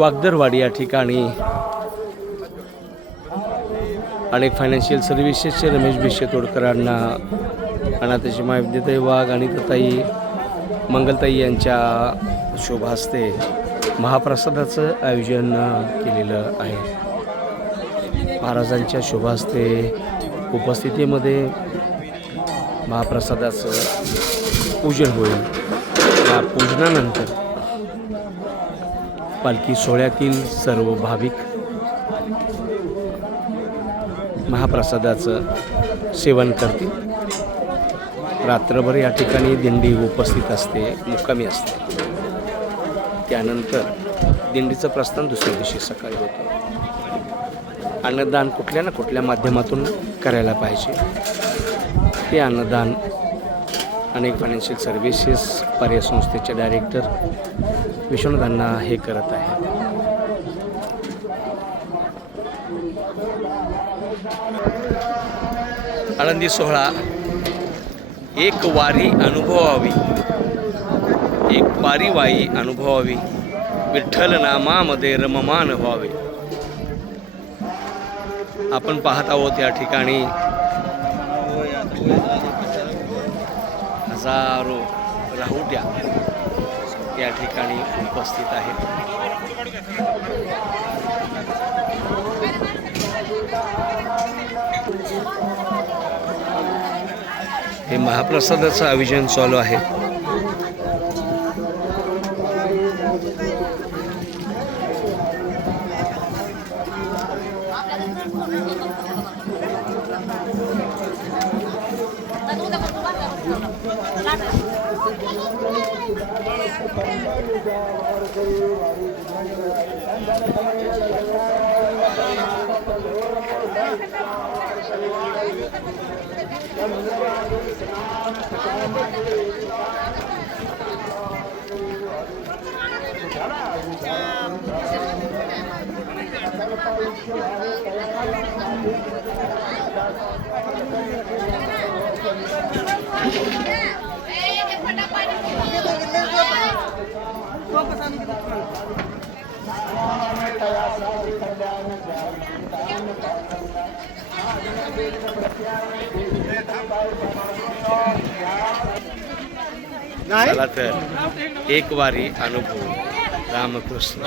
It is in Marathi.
वागदरवाडी या ठिकाणी अनेक फायनान्शियल सर्व्हिसेसचे रमेश भिशे तोडकरांना अनाथाची माय विद्याताई वाघ आणि ताई मंगलताई यांच्या शुभहस्ते महाप्रसादाचं आयोजन केलेलं आहे। महाराजांच्या शुभहस्ते उपस्थितीमध्ये महाप्रसादाचं पूजन होईल। या पूजनानंतर पालखी सोहळ्यातील सर्व भाविक महाप्रसादाचं सेवन करतील। रात्रभर या ठिकाणी दिंडी उपस्थित असते, मुक्कामी असते। त्यानंतर दिंडीचं प्रस्थान दुसऱ्या दिवशी सकाळी होतं। अन्नदान कुठल्या ना कुठल्या माध्यमातून करायला पाहिजे। ते अन्नदान अनेक फायनान्शियल सर्व्हिसेस पर्याय संस्थेचे डायरेक्टर विश्वनाथांना हे करत आहे। आळंदी सोहळा एक वारी अनुभवावी, एक वारी अनुभवावी, विठ्ठल नामामध्ये रममान व्हावे। आपण पाहत आहोत या ठिकाणी हजारो राहुट्या या ठिकाणी उपस्थित आहेत। हे महाप्रसादाचं आयोजन चालू आहे। चला तर एक वारी अनुभव रामकृष्ण।